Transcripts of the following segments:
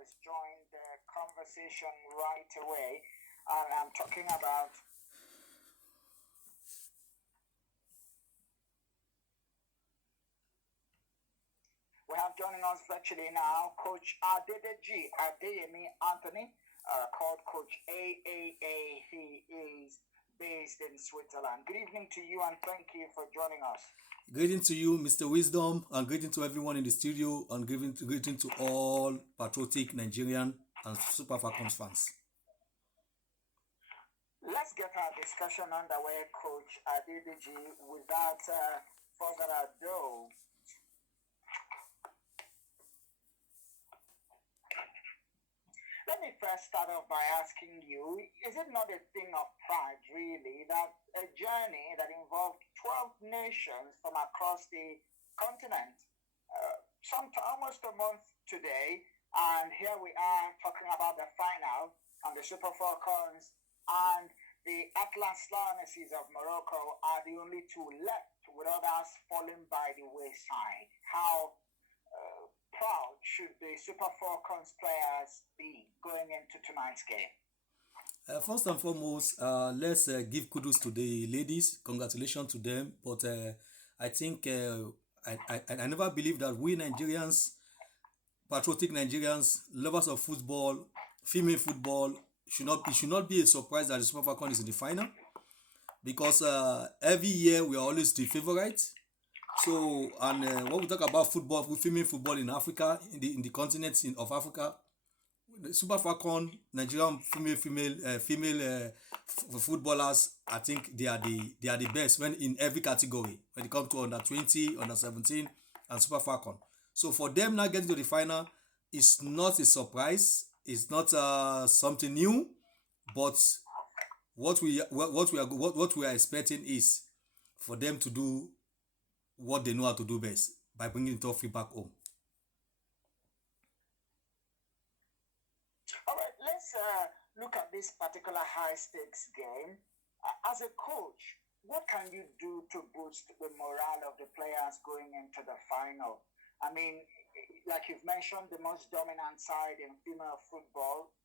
has joined the conversation right away. And I'm talking about we have joining us virtually now Coach Adeyemi Anthony, called Coach AAA. He is based in Switzerland. Good evening to you and thank you for joining us. Greeting to you, Mr. Wisdom, and greeting to everyone in the studio, and greeting to all patriotic Nigerian and Super Falcons fans. Let's get our discussion underway, Coach Adeyemi, without further ado. Let me first start off by asking you, is it not a thing of pride, really, that a journey that involved 12 nations from across the continent, almost a month today, and here we are talking about the final, and the Super Falcons and the Atlas Lionesses of Morocco are the only two left, with others falling by the wayside. How proud should the Super Falcons players be going into tonight's game? First and foremost, let's give kudos to the ladies. Congratulations to them. But I think I never believed that we Nigerians, patriotic Nigerians, lovers of football, female football, it should not be a surprise that the Super Falcon is in the final, because every year we are always the favorite. So, and when we talk about football, female football in Africa, in the continent of Africa, the Super Falcon, Nigerian female footballers, I think they are the best when in every category when it comes to under 20, under 17, and Super Falcon. So for them now getting to the final is not a surprise. It's not something new, but what we are expecting is for them to do what they know how to do best, by bringing the trophy back home. All right, let's look at this particular high stakes game. As a coach, what can you do to boost the morale of the players going into the final? I mean, like you've mentioned, the most dominant side in female football,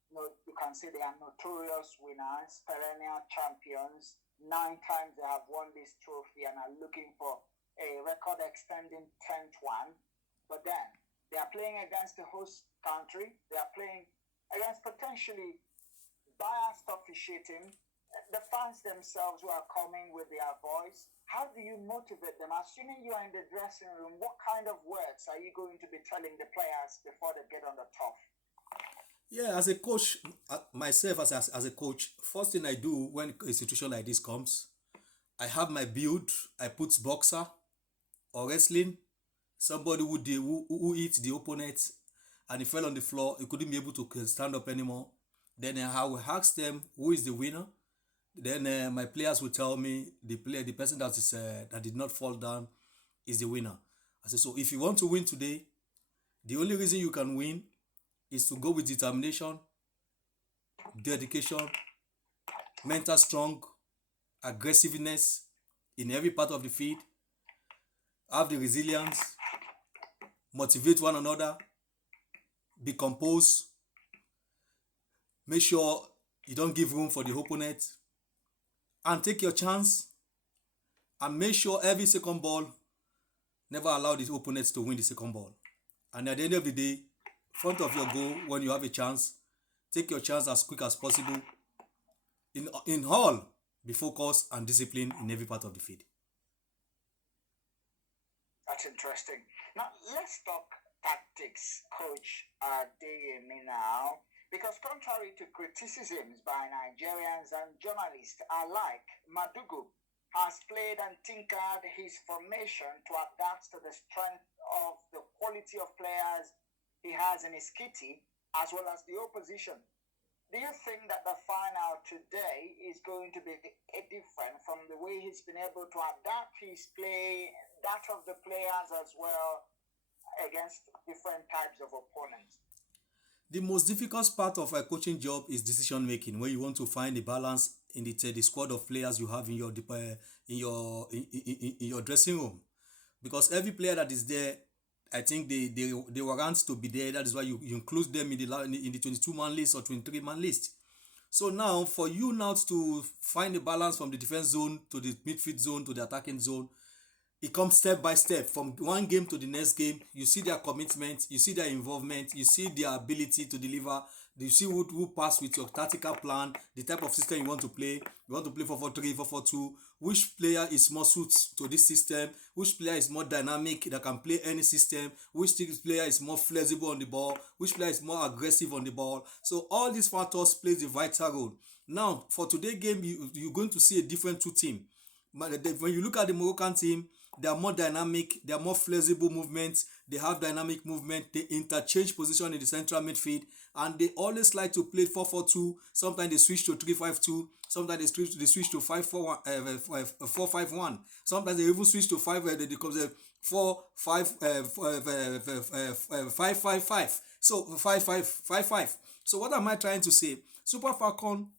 you can say they are notorious winners, perennial champions. 9 times they have won this trophy and are looking for a record extending 10th one. But then they are playing against the host country. They are playing against potentially biased officiating, the fans themselves who are coming with their voice. How do you motivate them? Assuming you are in the dressing room, what kind of words are you going to be telling the players before they get on the turf? Yeah, as a coach, myself as a coach, first thing I do when a situation like this comes, I have my build. I put boxer or wrestling, somebody who hit the opponent and he fell on the floor, he couldn't be able to stand up anymore. Then I will ask them who is the winner. Then my players will tell me the person that did not fall down is the winner. I say, so if you want to win today, the only reason you can win is to go with determination, dedication, mental strong, aggressiveness in every part of the field, have the resilience, motivate one another, be composed, make sure you don't give room for the opponent, and take your chance, and make sure every second ball, never allow the opponents to win the second ball. And at the end of the day, front of your goal, when you have a chance, take your chance as quick as possible. In all, be focused and disciplined in every part of the field. That's interesting. Now, let's talk tactics, Coach Adeyemi now. Because contrary to criticisms by Nigerians and journalists alike, Madugu has played and tinkered his formation to adapt to the strength of the quality of players he has in his kitty, as well as the opposition. Do you think that the final today is going to be different from the way he's been able to adapt his play, that of the players as well, against different types of opponents? The most difficult part of a coaching job is decision making, where you want to find a balance in the squad of players you have in your dressing room, because every player that is there I think they warrant to be there. That is why you include them in the 22-man list or 23-man list. So now for you now to find a balance from the defense zone to the midfield zone to the attacking zone, it comes step by step from one game to the next game. You see their commitment, you see their involvement, you see their ability to deliver, you see who pass with your tactical plan, the type of system you want to play. You want to play 4-4-3, 4-4-2, which player is more suits to this system, which player is more dynamic that can play any system, which player is more flexible on the ball, which player is more aggressive on the ball. So all these factors plays a vital role. Now for today's game, you're going to see a different two team. But when you look at the Moroccan team, they are more dynamic, they are more flexible movements, they have dynamic movement, they interchange position in the central midfield, and they always like to play 4-4-2. Sometimes they switch to 3-5-2, sometimes they switch to 4-5-1, sometimes they even switch to 5-5-5. So 5-5-5-5. So what am I trying to say? Super Falcon,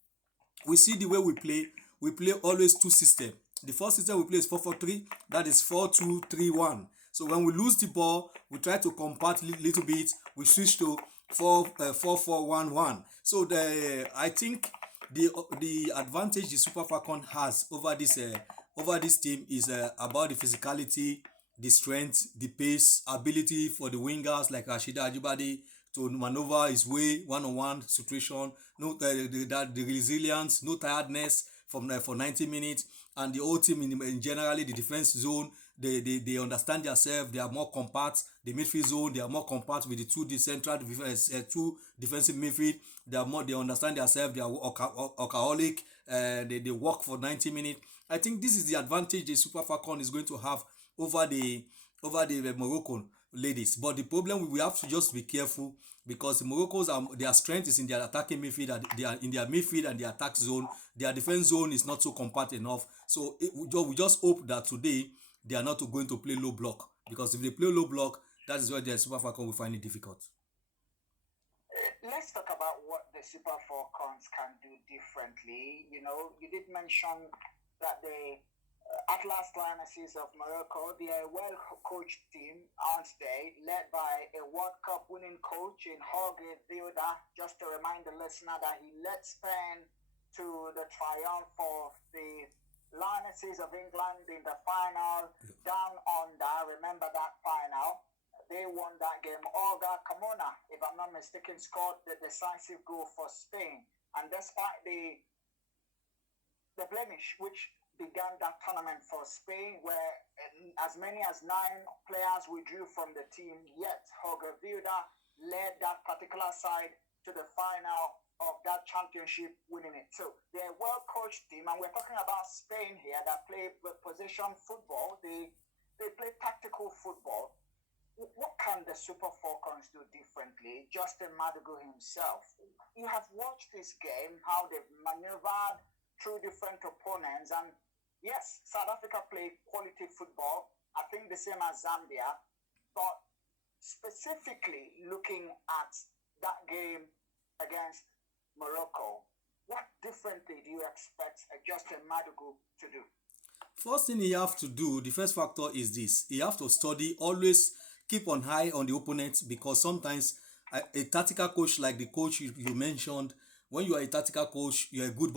we see the way we play always two systems. The first system we play is 4-4-3, that is 4-2-3-1. So when we lose the ball, we try to compact little bit, we switch to 4-4-1-1. So I think the advantage the Super Falcon has over this team is about the physicality, the strength, the pace, ability for the wingers like Rashida Ajibade to maneuver his way one-on-one situation, the resilience, no tiredness for 90 minutes, and the whole team in generally the defense zone, they understand themselves, they are more compact. The midfield zone, they are more compact with the central two defensive midfield. They understand themselves, they are workaholic, they work for 90 minutes. I think this is the advantage the Super Falcon is going to have over the Moroccan ladies. But the problem, we have to just be careful, because the Moroccans their strength is in their attacking midfield, and they are in their midfield and their attack zone. Their defense zone is not so compact enough. So we just hope that today they are not going to play low block, because if they play low block, that is where the Super Falcon will find it difficult. Let's talk about what the Super Falcons can do differently. You know, you did mention that the Atlas Lionesses of Morocco, they are a well-coached team, aren't they? Led by a World Cup winning coach in J-Vilda. Just to remind the listener that he led Spain to the triumph of the Lionesses of England in the final, down under. Remember that final? They won that game. Olga Carmona, if I'm not mistaken, scored the decisive goal for Spain. And despite the blemish which began that tournament for Spain, where as many as 9 players withdrew from the team, yet J-Vilda led that particular side to the final of that championship, winning it. So they're a well-coached team, and we're talking about Spain here that play possession football. They play tactical football. What can the Super Falcons do differently? J-Madugu himself, you have watched this game, how they've maneuvered through different opponents, and yes, South Africa play quality football, I think the same as Zambia, but specifically looking at that game against Morocco, what differently do you expect J-Madugu to do? First thing you have to do, the first factor is this: you have to study, always keep on high on the opponent, because sometimes a tactical coach like the coach you mentioned, when you are a tactical coach, you are a good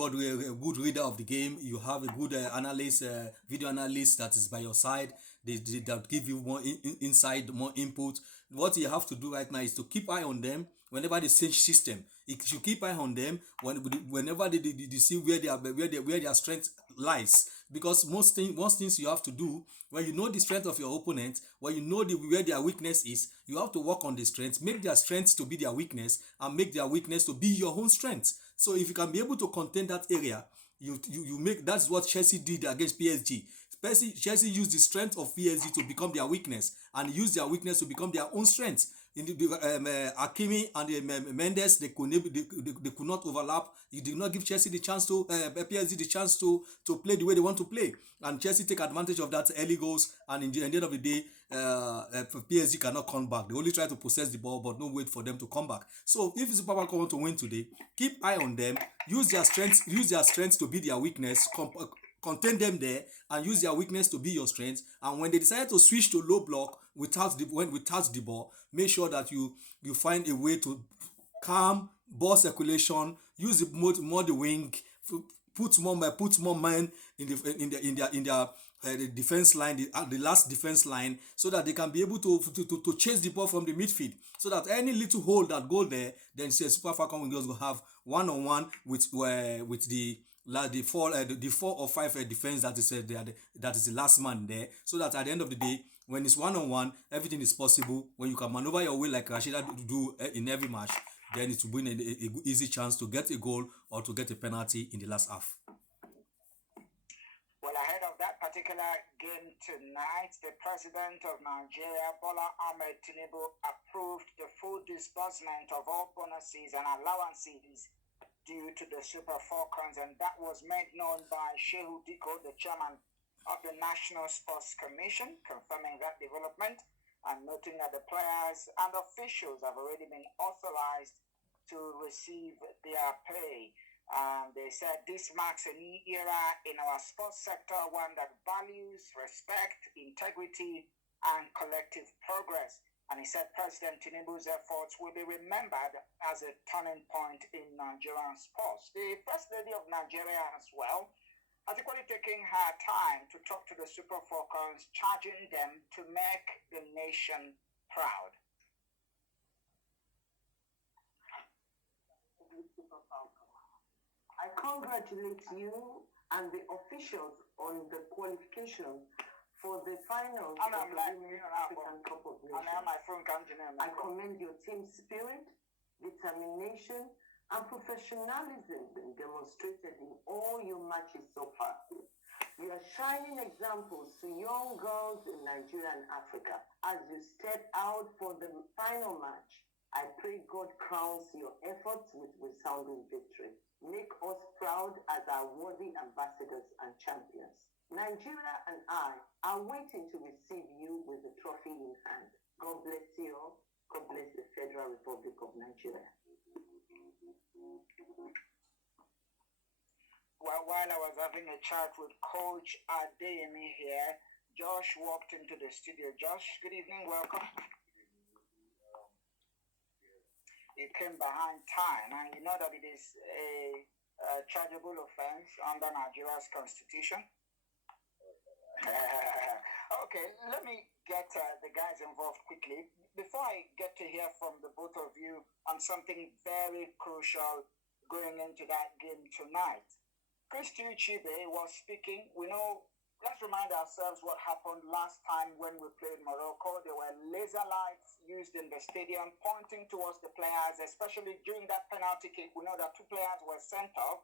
reader of the game, you have a good analyst, video analyst that is by your side, that give you more insight, more input. What you have to do right now is to keep eye on them whenever they change system. You should keep eye on them whenever they see where their strength lies. Because most things you have to do, when you know the strength of your opponent, when you know where their weakness is, you have to work on the strength, make their strength to be their weakness, and make their weakness to be your own strength. So if you can be able to contain that area, you make. That's what Chelsea did against PSG. Chelsea used the strength of PSG to become their weakness, and used their weakness to become their own strength. In Hakimi and Mendes, they could not overlap. He did not give Chelsea the chance to PSG the chance to play the way they want to play, and Chelsea take advantage of that early goals. And in the end of the day, PSG cannot come back. They only try to possess the ball, but no wait for them to come back. So if Super Falcons want to win today, keep eye on them. Use their strengths to be their weakness. contain them there and use their weakness to be your strength. And when they decide to switch to low block without the ball, make sure that you find a way to calm ball circulation, use more the wing, put more men in their the defense line, the last defense line, so that they can be able to chase the ball from the midfield, so that any little hole that go there, then say Super Falcon will just have one-on-one with the four or five defense that is the last man there, so that at the end of the day, when it's one-on-one, everything is possible. When you can maneuver your way like Rashida do in every match, then it will win a easy chance to get a goal or to get a penalty in the last half. Well, ahead of that particular game tonight, the president of Nigeria, Bola Ahmed Tinubu, approved the full disbursement of all bonuses and allowances due to the Super Falcons, and that was made known by Shehu Diko, the chairman of the National Sports Commission, confirming that development and noting that the players and officials have already been authorized to receive their pay. They said this marks a new era in our sports sector, one that values respect, integrity, and collective progress. And he said President Tinubu's efforts will be remembered as a turning point in Nigerian sports. The First Lady of Nigeria as well has equally taken her time to talk to the Super Falcons, charging them to make the nation proud. I congratulate you and the officials on the qualification for the finals of the Women's African Cup of Nations. I commend your team spirit, determination, and professionalism demonstrated in all your matches so far. You are shining examples to young girls in Nigeria and Africa. As you step out for the final match, I pray God crowns your efforts with resounding victory. Make us proud as our worthy ambassadors and champions. Nigeria and I are waiting to receive you with the trophy in hand. God bless you all. God bless the Federal Republic of Nigeria. Well, while I was having a chat with Coach Adeyemi here, Josh walked into the studio. Josh, good evening, welcome. You came behind time, and you know that it is a chargeable offense under Nigeria's constitution. Okay, let me get the guys involved quickly. Before I get to hear from the both of you on something very crucial going into that game tonight. Christy Uchibe was speaking. Let's remind ourselves what happened last time when we played Morocco. There were laser lights used in the stadium pointing towards the players, especially during that penalty kick. We know that two players were sent off,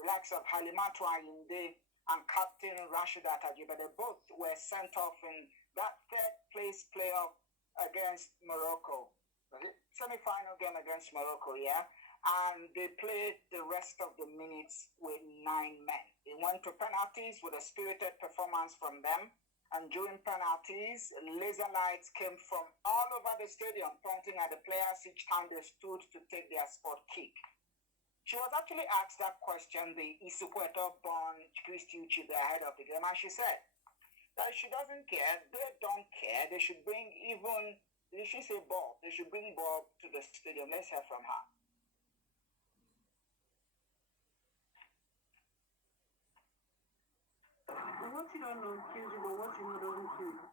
the likes of Halimatu Ayinde and Captain Rashida Tajiba. They both were sent off in that third place playoff against Morocco. Semi-final game against Morocco, yeah? And they played the rest of the minutes with 9 men. It went to penalties with a spirited performance from them. And during penalties, laser lights came from all over the stadium, pointing at the players each time they stood to take their spot kick. She was actually asked that question, the Isukweto-born Christy Uchibe, ahead of the game, and she said that she doesn't care, they don't care, they should bring Bob, they should bring Bob to the stadium. Let's hear from her. What you don't know kills you, but what you know doesn't kill you.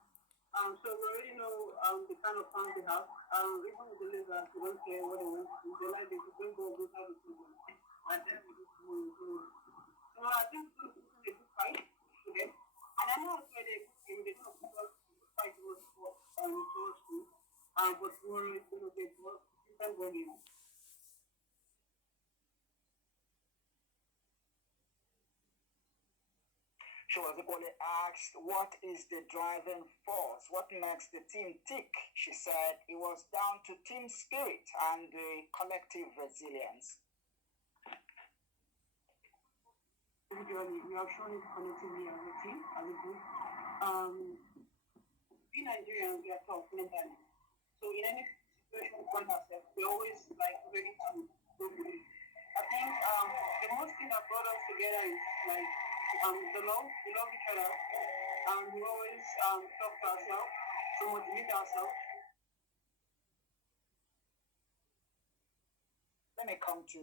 So we already know the kind of fans they have. Even with the Lakers, we don't care what they want to do. They like they bring balls inside the season. And then we just move. So I think it's a good fight for them. And I know it's why they don't fight towards school. But tomorrow it's going to be different volume. She was equally asked, what is the driving force? What makes the team tick? She said it was down to team spirit and the collective resilience. Individually, we have shown it collectively as a team, as a group. We Nigerians, we are tough mentally. So in any situation we find ourselves, we always ready to go for it. I think the most thing that brought us together is we love each other, and we always talk to ourselves to motivate ourselves. Let me come to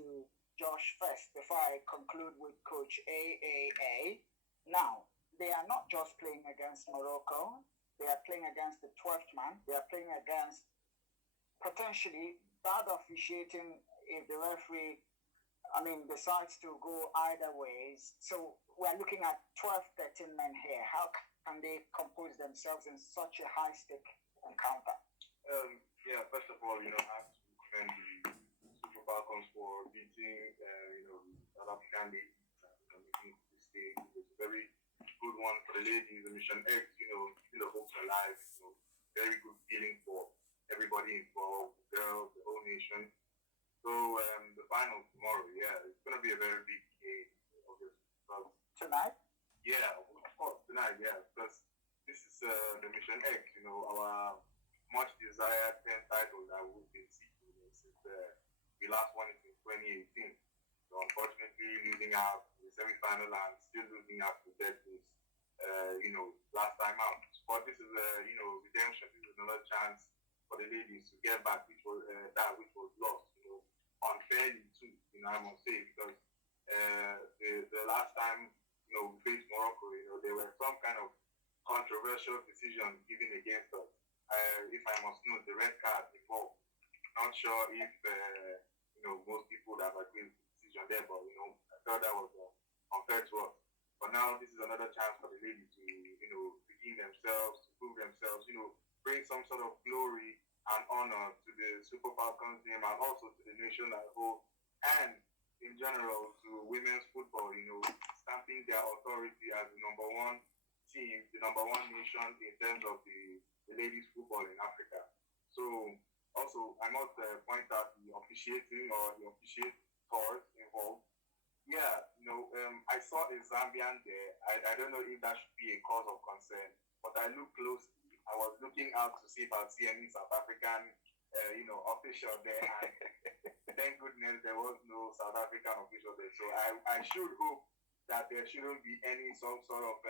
Josh first before I conclude with Coach AAA. Now, they are not just playing against Morocco, they are playing against the 12th man, they are playing against potentially bad officiating if the referee, decides to go either ways. So we're looking at 12, 13 men here. How can they compose themselves in such a high-stake encounter? First of all, I have to commend the Super Falcons for beating, South African ladies and making this game. It was a very good one for the ladies. The Mission X, keeping the hopes alive. Very good feeling for everybody involved, the girls, the whole nation. So the final tomorrow, it's going to be a very big game, obviously. Tonight? Yeah, of course, tonight, because this is the Mission X, our much desired 10th title that we've been seeking since we last won it in 2018. So unfortunately, losing out to the semi-final and still losing out to third place, last time out. But this is redemption. This is another chance for the ladies to get back which was lost, unfairly too, I must say, because the last time, we faced Morocco, there were some kind of controversial decisions given against us. If I must know, the red card involved. Not sure if, most people would have agreed with the decision there, but, I thought that was unfair to us. But now this is another chance for the ladies to, redeem themselves, to prove themselves, bring some sort of glory and honor to the Super Falcons name and also to the nation as a whole, and in general to women's football, stamping their authority as the number one team, the number one nation in terms of the ladies football in Africa. So also I must point out the officiating or the officiators involved. I saw a Zambian there. I don't know if that should be a cause of concern, but I looked closely. I was looking out to see if I'd see any South African, official there. And thank goodness there was no South African official there. So I should hope that there shouldn't be any some sort of,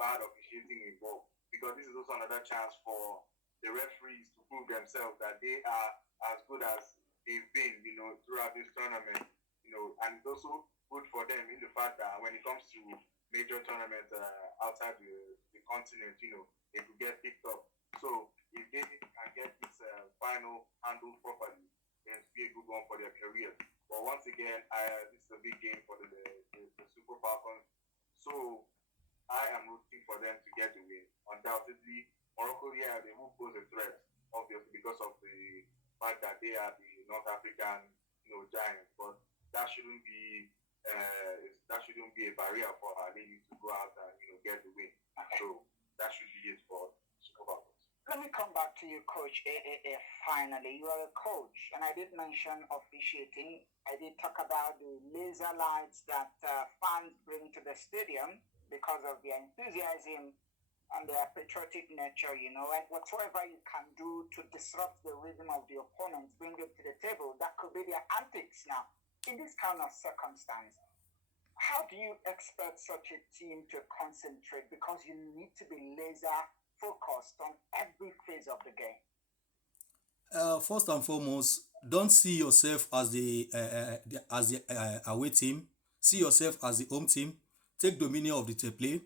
bad officiating involved. Because this is also another chance for the referees to prove themselves that they are as good as they've been, throughout this tournament. And it's also good for them in the fact that when it comes to major tournaments outside the continent, they could get picked up. So if they can get this final handled properly, then it's be a good one for their career. But once again, this is a big game for the Super Falcons. So I am rooting for them to get the win. Undoubtedly, Morocco, they will pose a threat, obviously, because of the fact that they are the North African, giants. But that shouldn't be a barrier for our ladies to go out and get the win. So that should be it for Super Falcons. Let me come back to you, Coach AAF. Finally, you are a coach, and I did mention officiating. I did talk about the laser lights that fans bring to the stadium because of their enthusiasm and their patriotic nature, and whatsoever you can do to disrupt the rhythm of the opponent, bring it to the table. That could be their antics now. In this kind of circumstance, how do you expect such a team to concentrate? Because you need to be laser focused on every phase of the game. First and foremost, don't see yourself as the away team. See yourself as the home team. Take dominion of the play.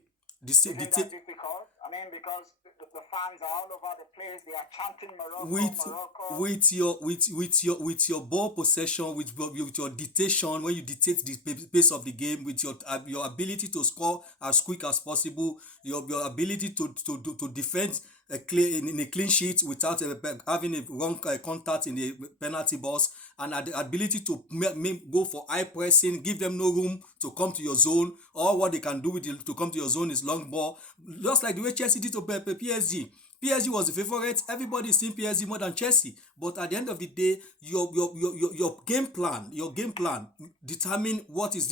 Isn't that difficult? Because the fans are all over the place. They are chanting Morocco. With your ball possession, with your dictation, when you dictate the pace of the game, with your ability to score as quick as possible, your ability to defend in a clean sheet without having a wrong contact in the penalty box, and the ability to go for high pressing, give them no room to come to your zone. All what they can do to come to your zone is long ball, just like the way Chelsea did to PSG. PSG was the favorite. Everybody is seeing PSG more than Chelsea. But at the end of the day, your game plan determine what is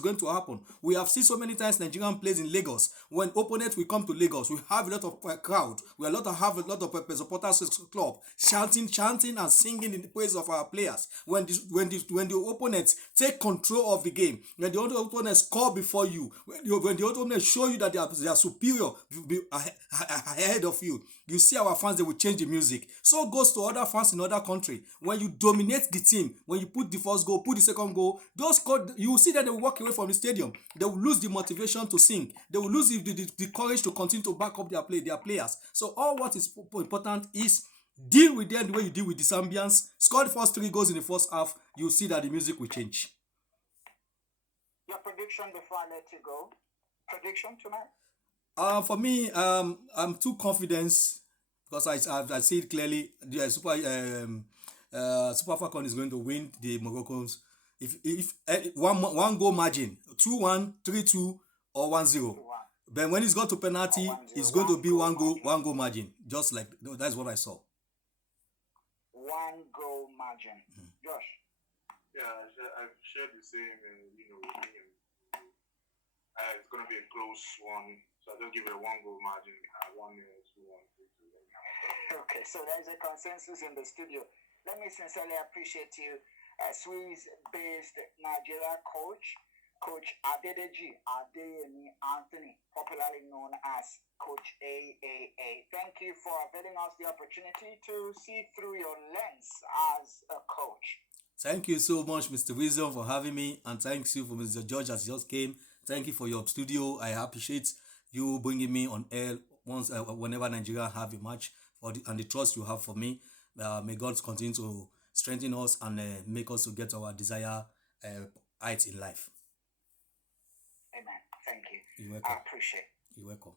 going to happen. We have seen so many times Nigerian plays in Lagos. When opponents will come to Lagos, we have a lot of crowd. We have a lot of supporters club chanting and singing in the praise of our players. When the opponents take control of the game, when the other opponents score before you, when the other opponents show you that they are superior ahead of you, you see our fans, they will change the music. So goes to other fans in other country. When you dominate the team, when you put the first goal, put the second goal, you will see that they will walk away from the stadium. They will lose the motivation to sing. They will lose the courage to continue to back up their players. So all what is important is deal with them the way you deal with the Zambians. Score the first 3 goals in the first half. You'll see that the music will change. Your prediction before I let you go. Prediction tonight? For me, I'm too confident because I see it clearly. The Super Falcons is going to win the Moroccans. If one goal margin, 2-1, 3-2, or 1-0. But when it's got to penalty, it's going to be one goal margin. Just like that's what I saw. 1 goal margin. Josh. Yeah, I've shared the same. Opinion. It's going to be a close one. So I'll just give it a 1 goal margin. 1-2-1, 3-2. Okay, so there's a consensus in the studio. Let me sincerely appreciate you, Swiss-based Nigeria coach Adedeji Adeyemi Anthony, popularly known as Coach AAA. Thank you for availing us the opportunity to see through your lens as a coach. Thank you so much, Mr. Wisdom, for having me, and thanks you for Mr. George as just came. Thank you for your studio. I appreciate you bringing me on air once whenever Nigeria have a match, and the trust you have for me. May God continue to strengthen us and make us to get our desired heights in life. Amen. Thank you. You're welcome. I appreciate it. You're welcome.